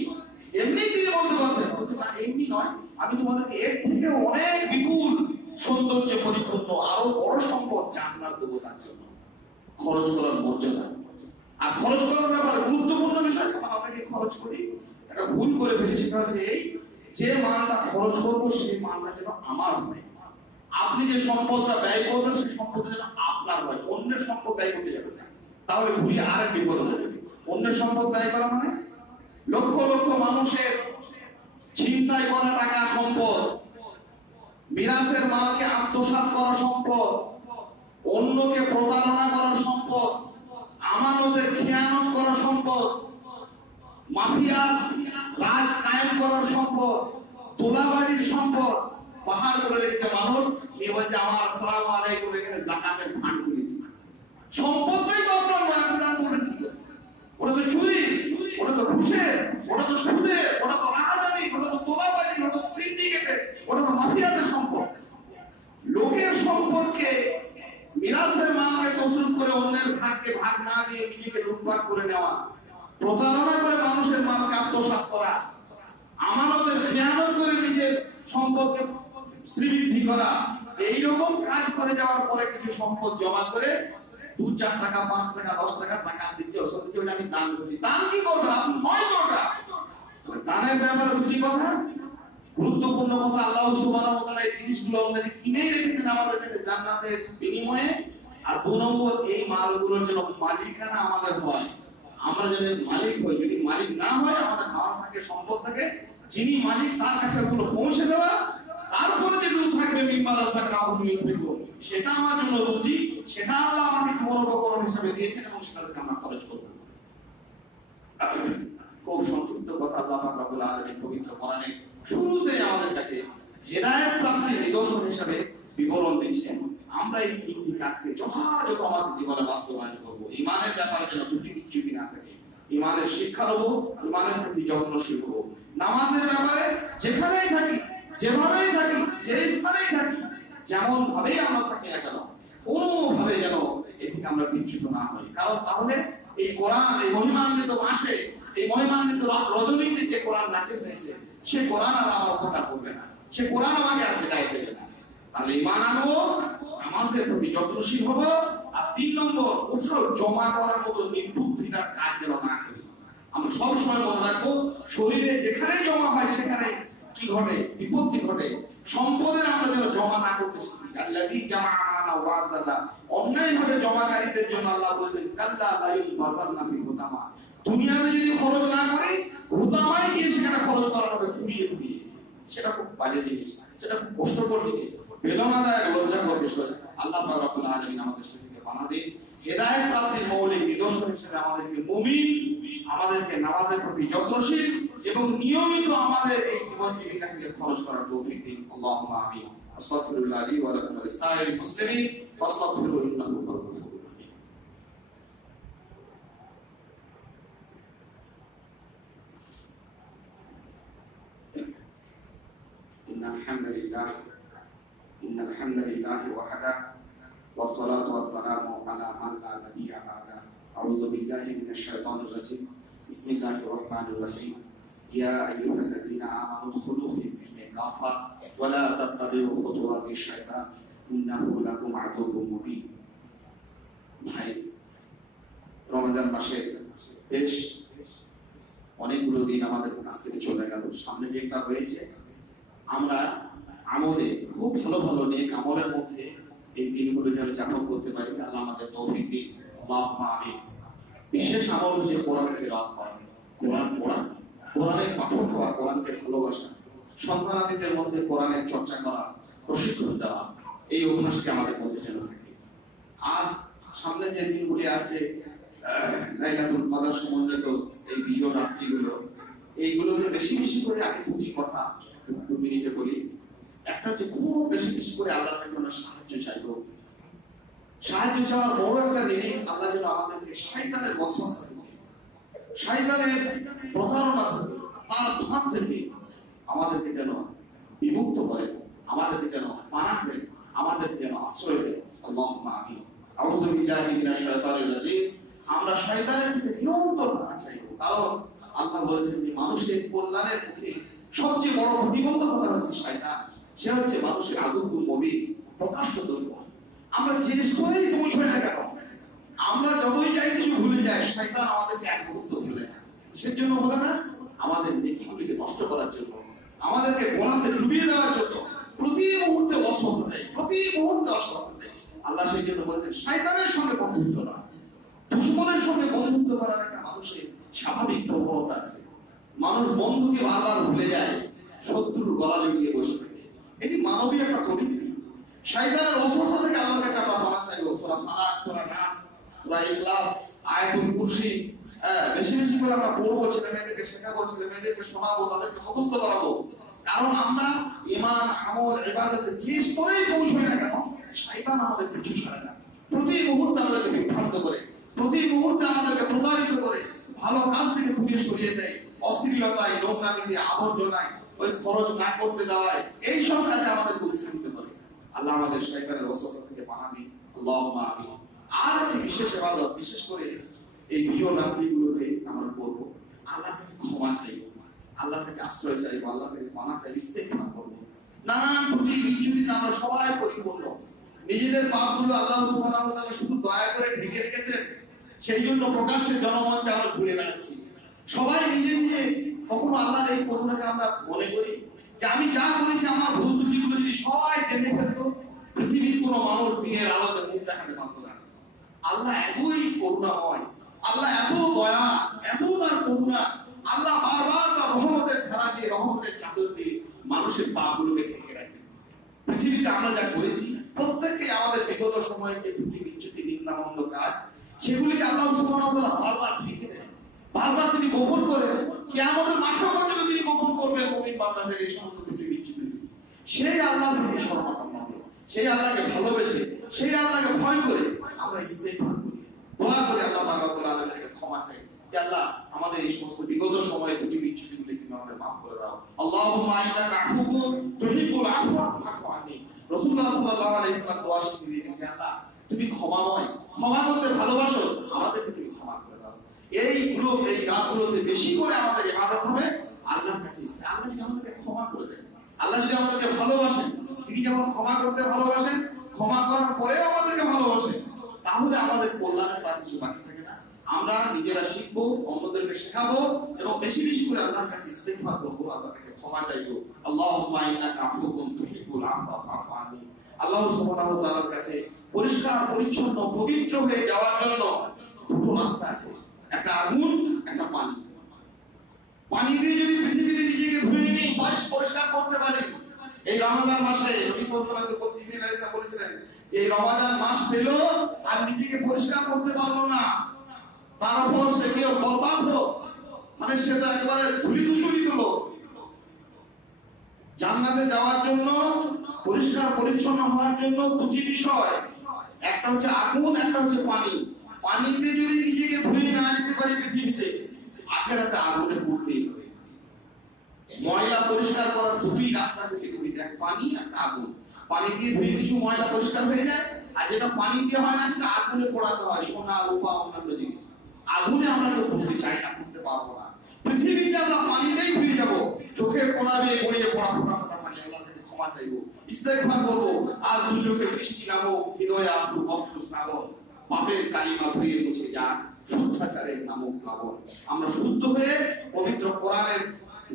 এমনি তিনি বলতে পারতেন, বলছেন না এমনি নয়, আমি তোমাদেরকে এর থেকে অনেক বিপুল সৌন্দর্যে পরিপূর্ণ আরো বড় সম্পদ জান্নাত দেবো তার জন্য। খরচ করার মর্যাদা আর খরচ করার ব্যাপারে গুরুত্বপূর্ণ বিষয়। আমরা কি খরচ করি? একটা ভুল করে ফেলি, সেটা হচ্ছে এই, যে মালটা খরচ করবো সেই মালটা যেন আমার হয়। আপনি যে সম্পদটা ব্যয় করবেন সেই সম্পদটা যেন আপনার হয়, অন্যের সম্পদ ব্যয় করতে যাবেন না, তাহলে ঘুরিয়ে আরেক বিপদ হয়ে যাবে। অন্যের সম্পদ ব্যয় করা মানে লক্ষ লক্ষ মানুষের ছিনতাই করা টাকা সম্পদ, মিরাসের মালকে আত্মসাৎ করা সম্পদ, অন্যকে প্রতারণা করার সম্পদ, আমানতের খেয়ানত করা সম্পদ, মাফিয়া রাজ কায়েম করার সম্পদ, তোলাবাজির সম্পদ পাহাড় করে রেখেছে মানুষ। এই বলছে আমার আসসালামু আলাইকুম, এখানে যাকাতের ফান্ড করেছি। সম্পদটাই তো আপনার নয়, আপনি দান করবেন কি? ওটা তো চুরি, ওটা তো ঘুষের, ওটা তো সুদের, ওটা তো রাহাজানি, ওটা তো তোলাবাজি, ওটা তো সিন্ডিকেটের, ওটা তো মাফিয়াদের সম্পদ। লোকের সম্পদকে, মিরাসের মালকে তসরুফ করে অন্যের ভাগকে ভাগ না দিয়ে নিজেকে লুটপাট করে নেওয়া, প্রতারণা করে মানুষের মালকে আত্মসাৎ করা, আমানতের খেয়ানত করে নিজের সম্পদকে শ্রীবৃদ্ধি করা, এইরকম কাজ করে যাওয়ার পরে কিছু সম্পদ জমা করে 2-4 টাকা, 5 টাকা, 10 টাকা যাকাত দিচ্ছে, ওসব দিচ্ছে, ওটা আমি দান করছি। দান কি করবেন আপনি? নয় তো ওটা। দানের ব্যাপারে দুটি কথা, গুরুত্বপূর্ণ কথা, আল্লাহ সুবহানাহু ওয়া তাআলা এই জিনিসগুলো অলরেডি কিনেই রেখেছেন আমাদের কাছে জান্নাতের বিনিময়ে। আর 2 নম্বর এই মালগুলোর যেন মালিকানা আমাদের হয়, আমরা যেন মালিক হই। যদি মালিক না হয়, আমাদের মাল থাকে, সম্পদ থাকে, যিনি মালিক তার কাছে ওগুলো পৌঁছে দেওয়া, তারপরে যেগুলো থাকবে মিম্মাল সেটা আমার জন্য রুজি, সেটা আল্লাহ আমাকে খাবার উপকরণ হিসেবে দিয়েছেন এবং সেটাকে আমরা খরচ করব। খুব সংক্ষিপ্ত কথা, আল্লাহ পাক রব্বুল আলামিন পবিত্র কোরআনে শুরুতে আমাদের কাছে হেদায়েত প্রাপ্তির নিদর্শন হিসেবে বিবরণ দিচ্ছেন। আমরা এই তিনটি কাজকে যথাযথ আমাদের জীবনে বাস্তবায়ন করব। ঈমানের ব্যাপারে যেন ত্রুটি বিচ্যুতি না থাকে, ঈমানের শিক্ষা নেব, ঈমানের প্রতি যত্নশীল হব। নামাজের ব্যাপারে যেখানেই থাকি, যেভাবেই থাকি, যে স্থানেই থাকি, যেমন ভাবেই আমরা থাকি না কেন, কোনোভাবে যেন এ থেকে আমরা বিচ্যুত না হই। কারণ তাহলে এই কোরআন, এই মহিমান্বিত মাসে, এই মহিমান্বিত রজনীতে যে কোরআন নাযিল হয়েছে, সে কোরআন আর আমার উপকার করবে না, সে কোরআন আমাকে আর হেদায়েত দেবে না। তাহলে ঈমান আনবো, নামাজের প্রতি যত্নশীল হব। আর 3 নম্বর, কোথাও জমা করার মতো নির্বুদ্ধিতার কাজ যেন না করি। আমরা সবসময় মনে রাখবো, শরীরে যেখানেই জমা হয় সেখানে কি ঘটে? বিপত্তি ঘটে। সম্পদের আমরা যেন জমা না করতে শিখি। আল্লাযী জামাআ মালা ওয়া আদাদা, অন্যায়ভাবে জমাকারীদের জন্য আল্লাহ বলেছেন কাল্লা লা ইউবাসালনা ফি হুতামা, দুনিয়াতে যদি খরচ না করে, হুতামায় গিয়ে সেখানে খরচ করা হবে ঘুরিয়ে ঘুরিয়ে। সেটা খুব বাজে জিনিস, সেটা খুব কষ্টকর জিনিস, বেদনাদায়ক, লজ্জাকর বিষয়। আল্লাহ পাক রব্বুল আলামিন আমাদের সেদিকে বাধা দিন। হেদায়েত প্রাপ্তির মৌলিক নিদর্শন হিসেবে আমাদেরকে মুমিন, আমাদেরকে নামাজের প্রতি যত্নশীল এবং নিয়মিত আমাদের এই জীবন জীবিকাকে খরচ করার তৌফিক দিন। আল্লাহুম্মা আমিন। আস্তাগফিরুল্লাহ লি ওয়া লাকুম ওয়া লিসাইরিল মুসলিমিন ফাস্তাগফিরুহু ইন্নাহু হুয়াল গফুরুর রহিম। ইন্নাল হামদালিল্লাহি ওয়াহদা والصلاة والسلام على من لا نبي بعده أعوذ بالله من الشيطان الرجيم بسم الله الرحمن الرحيم يا أيها الذين آمنوا ادخلوا في السلم كافة ولا تتبعوا خطوات الشيطان إنه لكم عدو مبين ভাই, রমজান মাসে বেশ অনেকগুলো দিন আমাদের কাছ থেকে চলে গেল। সামনে যে একটা রয়েছে, আমরা আমলে খুব ভালো ভালো নেক আমলের মধ্যে এই দিনগুলো যেন যাপন করতে পারি। আল্লাহ আমাদের তৌফিক দিন। আল্লাহুম্মা আমিন। বিশেষ আমল হচ্ছে কোরআন তেলাওয়াত করা, কোরআন পড়া, কোরআনের পাঠক হওয়া, কোরআনকে ভালোবাসা, সন্তানাদিদের মধ্যে কোরআনের চর্চা করা, প্রশিক্ষণ দেওয়া, এই অভ্যাসটি আমাদের মধ্যে যেন থাকে। আর সামনে যে দিনগুলি আসছে, লাইলাতুল কদর সমন্বিত এই বিজয় রাত্রিগুলো, এইগুলোকে বেশি বেশি করে আগে 2টি কথা 2 মিনিটে বলি। একটা হচ্ছে খুব বেশি বেশি করে আল্লাহর কাছে আমরা সাহায্য চাইবো। সাহায্য চাওয়ার বড় একটা নিরিখ, আল্লাহ যেন আমাদেরকে শয়তানের ওয়াসওয়াসা থেকে, শয়তানের প্রতারণা থেকে, তার ফাঁদ থেকে আমাদেরকে যেন বিমুক্ত করে, আমাদেরকে যেন পানাহ দেন, আমাদেরকে যেন আশ্রয় দেন। আল্লাহুম্মা আমিন। আউযু বিল্লাহি মিনাশ শাইতানির রাজীম। আমরা শয়তানের থেকে নিরন্তর পানাহ চাইবো, কারণ আল্লাহ বলেছেন যে মানুষের কল্যাণের পক্ষে সবচেয়ে বড় প্রতিবন্ধকতা হচ্ছে শয়তান। সে হচ্ছে মানুষের আদুকুল মুবিন, প্রকাশ্য দুশমন। আমরা যে স্তরেই পৌঁছই না কেন, আমরা যতই যাই কিছু ভুলে যাই, শয়তান আমাদেরকে এক মুহূর্ত ভুলে না। সেজন্য বলে না, আমাদের নেকিগুলিকে নষ্ট করার জন্য, আমাদেরকে গোনাতে ডুবিয়ে দেওয়ার জন্য প্রতি মুহূর্তে ওয়াসওয়াসা দেয়, প্রতি মুহূর্তে ওয়াসওয়াসা দেয়। আল্লাহ সেই জন্য বলেছেন শয়তানের সঙ্গে বন্ধুত্ব না, দুশমনের সঙ্গে বন্ধুত্ব করার একটা মানুষের স্বাভাবিক প্রবণতা আছে। মানুষ বন্ধুকে বারবার ভুলে যায়, শত্রুর গলা জড়িয়ে বসে থাকে। এটি মানবীয় একটা প্রবৃত্তি। শয়তানের ওয়াসওয়াসা থেকে আল্লাহর কাছে আমরা পানাহ চাইবো। সূরা ফালাক, সূরা নাস, সূরা ইখলাস, আয়াতুল কুরসি বেশি বেশি করে আমরা পড়বো, ছেলে মেয়েদেরকে শেখাবো, ছেলে মেয়েদেরকে শোনাবো, তাদেরকে মুখস্থ করাবো। কারণ আমরা ঈমান, আমল, ইবাদতে যে স্তরেই পৌঁছই না কেন, শয়তান আমাদের পিছু ছাড়ে না। প্রতি মুহূর্তে আমাদেরকে বিভ্রান্ত করে, প্রতি মুহূর্তে আমাদেরকে প্রতারিত করে, ভালো কাজ থেকে ঘুরিয়ে সরিয়ে দেয়। অশ্লীলতায়, নোংরামিতে, আবর্জনায়, ওই খরচ না করতে দেওয়ায়, এই সব কাজে আমাদেরকে উৎসাহিত করে। আল্লাহ আমাদের শয়তানের ওয়াসওয়াসা থেকে পানাহ দিন। আল্লাহুম্মা আমিন। আর একটি বিশেষ ইবাদত, বিশেষ করে এই বিজয় রাত্রিগুলোতে আমরা করব, আল্লাহর কাছে ক্ষমা চাইবো, আল্লাহর কাছে আশ্রয় চাইবো, আল্লাহর কাছে পানাহ চাই, ইস্তেগফার করবো। নানান ত্রুটি বিচ্যুতিতে আমরা সবাই পরিপূর্ণ। নিজেদের পাপগুলো আল্লাহ সুবহানাহু ওয়া তাআলা শুধু দয়া করে ঢেকে রেখেছেন, সেই জন্য প্রকাশ্যে জনমঞ্চে আমরা ঘুরে বেড়াচ্ছি। সবাই নিজে নিজে কখনো আল্লাহর এই করুণাকে আমরা মনে করি যে আমি যা করেছি, আমার ভুল ত্রুটিগুলো যদি সবাই জেনে ফেলতো, পৃথিবীর কোনো মানুষ দিনের আলোতে মুখ দেখাতে পারতো না। আল্লাহ এতই করুণাময়, আল্লাহ এত দয়া, এত তার করুণা, আল্লাহ বারবার তার রহমতের ধারা দিয়ে, রহমতের চাদর দিয়ে মানুষের পাপগুলোকে ঢেকে রাখেন। পৃথিবীতে আমরা যা করেছি প্রত্যেককে আমাদের বিগত সময়ে যে ত্রুটি বিচ্যুতি নিম্নমন্দ কাজ, সেগুলিকে আল্লাহ সুবহানাহু ওয়া তাআলা বারবার ঢেকে দেন, বারবার তিনি গোপন করেন। কিয়ামতের মাঠে পর্যন্ত তিনি গোপন করবেন মুমিন বান্দাদের এই সমস্ত ত্রুটি বিচ্যুতি। সেই আল্লাহর প্রতি শরণাপন্ন, সেই আল্লাহকে ভালোবেসে, সেই আল্লাহকে ভয় করে আমরা ইস্তেগফার করি, দোয়া করে আল্লাহ পাক রব্বুল আলামিনকে ক্ষমা চাই যে আল্লাহ আমাদের এই সমস্ত বিগত সময়ে ত্রুটি বিচ্যুতিগুলো তুমি আমাদের মাফ করে দাও। আল্লাহুম্মা ইন্নাকা আফুউন তুহিব্বুল আফওয়া ফাফু আননি। রাসূলুল্লাহ সাল্লাল্লাহু আলাইহি ওয়াসাল্লাম দোয়া শিখিয়ে দিয়েছেন যে আল্লাহ তুমি ক্ষমাময়, ক্ষমা করতে ভালোবাসো, আমাদেরকে তুমি ক্ষমা করে দাও। এইগুলো এই রাতগুলোতে বেশি করে আমাদের ইবাদত হবে আল্লাহর কাছে। আল্লাহ যদি আমাদেরকে ক্ষমা করে দেন, আল্লাহ যদি আমাদেরকে ভালোবাসেন, তিনি যেমন ক্ষমা করতে ভালোবাসেন, ক্ষমা করার পরেও আমাদেরকে ভালোবাসেন, তাহলে আমাদের কল্যাণের তার কিছু বাকি থাকে না। আমরা নিজেরা শিখবো, অন্যদেরকে শেখাবো এবং বেশি বেশি করে আল্লাহর কাছে ইস্তেগফার করবো, আল্লাহর কাছে ক্ষমা চাইবো। আল্লাহুম্মা ইন্নাকা আফুউন তুহিব্বুল আফওয়া ফাফু আননি। আল্লাহ সুবহানাহু ওয়া তাআলার কাছে পরিষ্কার পরিচ্ছন্ন পবিত্র হয়ে যাওয়ার জন্য দুটো রাস্তা আছে, একটা আগুন, একটা পানি। পানি দিয়ে যদি পৃথিবীতে নিজেকে ধুয়ে নিয়ে পরিষ্কার করতে পারি, এই রমাদান মাসে নবী সাল্লাল্লাহু আলাইহি ওয়াসাল্লাম জিবরিল আলাইহিস সালাম বলেছিলেন যে এই রমাদান মাস পেল আর নিজেকে পরিষ্কার করতে পারলো না, তার উপর সে কেউ বরবাদ হলো, মানে সে তো একবারে ধুলি দূষিত হলো। জান্নাতে যাওয়ার জন্য, পরিষ্কার পরিচ্ছন্ন হওয়ার জন্য দুটি বিষয়, একটা হচ্ছে আগুন, একটা হচ্ছে পানি। পানিতে যদি নিজেকে ধুয়ে না যেতে পারি পৃথিবীতে, আখিরাতে আগুনে পড়তেই হবে। ময়লা পরিষ্কার করার দুটি রাস্তা আছে পৃথিবীতে, এক পানি, একটা আগুন। পানি দিয়ে ধুয়ে কিছু ময়লা পরিষ্কার হয়ে যায়, আর যেটা পানি দিয়ে হয় না সেটা আগুনে পোড়াতে হয়, সোনা রূপা অন্যান্য জিনিস। আগুনে আমরা কেউ করতে চাই না, করতে পারবো না। পৃথিবীতে আমরা পানিতেই ধুয়ে যাবো, চোখের কোনা দিয়ে গড়িয়ে পড়া পানি, আল্লাহর কাছে ক্ষমা চাইবো, ইস্তেগফার করবো। আজ দু চোখে বৃষ্টি নামুক, হৃদয়ে আসুক অশ্রু শ্রাবণ, পাপের কালিমা ধুয়ে মুছে যাক শুদ্ধাচারের নামক প্লাবন। আমরা শুদ্ধ হয়ে পবিত্র কোরআনের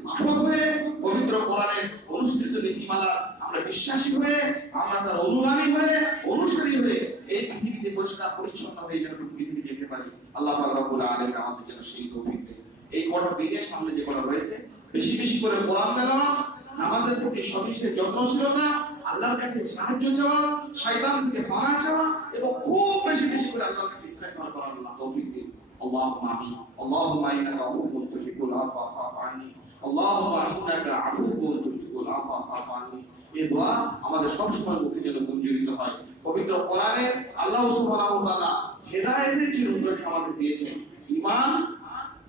পাঠক হয়ে, পবিত্র কোরআনের অনুষ্ঠিত নীতিমালা আমরা বিশ্বাসী হয়ে, আমরা তার অনুগামী হয়ে, অনুসারী হয়ে এই পৃথিবীতে পরিষ্কার পরিচ্ছন্ন হয়ে যেন পৃথিবী যেতে পারি। আল্লাহ পাক রব্বুল আলামিন আমাদের যেন সেই তৌফিক দেন। এই কটা দিনের সামনে যে কটা রয়েছে, বেশি বেশি করে কোরআন তেলাওয়াত, নামাজের প্রতি সবিশেষ যত্নশীলতা, আল্লাহর কাছে সাহায্য চাওয়া, শয়তান থেকে পানা চাওয়া এবং খুব বেশি বেশি করে আল্লাহর কাছে ইস্তেগফার করার আল্লাহ তৌফিক দিন। আল্লাহুম্মা আমিন। আল্লাহুম্মা ইন্নাকা আফুউন তুহিব্বুল আফওয়া ফাফু আননি। আল্লাহুম্মা ইন্নাকা আফুউন তুহিব্বুল আফওয়া ফাফু আননি। এই দোয়া আমাদের সব সময় মুখে যেন গুঞ্জরিত হয়। পবিত্র কোরআনে আল্লাহ সুবহানাহু ওয়া তাআলা হেদায়েতের চিহ্নগুলোকে আমাদের দিয়েছেন। ঈমান,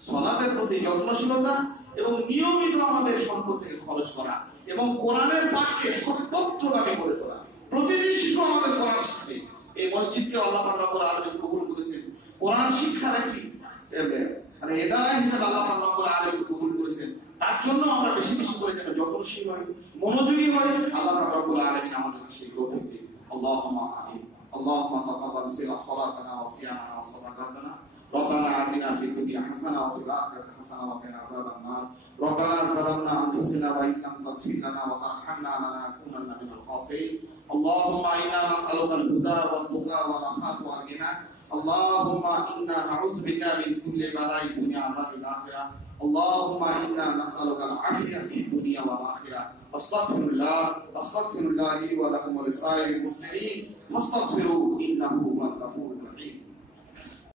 সালাতের প্রতি যত্নশীলতা এবং নিয়মিত আমাদের সম্পদ থেকে খরচ করা এবং কোরআনের পাঠকে সর্বত্রগামী করে তোলা। প্রতিটি শিশু আমাদের কোরআন শিখবে। এই মসজিদকে আল্লাহ পাক রব্বুল আলামিন কবুল করেছেন কোরআন শিক্ষার একটি মানে হেদায়েত হিসেবে আল্লাহ পাক রব্বুল আলামিন কবুল করেছেন। তার জন্য আমরা বেশি বেশি করে যেন যত্নশীল হই, মনোযোগী হই। আল্লাহ পাক রব্বুল আলামিন আমাদেরকে সেই তৌফিক দিন। আল্লাহুম্মা আমিন। আল্লাহুম্মা তাকাব্বাল সালাতানা ওয়া সিয়ামানা ওয়া সাদাকাতানা। ربنا آتنا في الدنيا حسنة وفي الآخرة حسنة وقنا عذاب النار. ربنا ظلمنا أنفسنا وإن لم تغفر لنا وترحمنا لنكونن من الخاسرين. اللهم إنا نسألك الهدى والتقى والعفاف والغنى. اللهم إنا نعوذ بك من كل بلاء الدنيا وعذاب الآخرة. اللهم إنا نسألك العافية في الدنيا والآخرة. أستغفر الله لي ولكم ولسائر المسلمين فاستغفروه إنه هو الغفور الرحيم.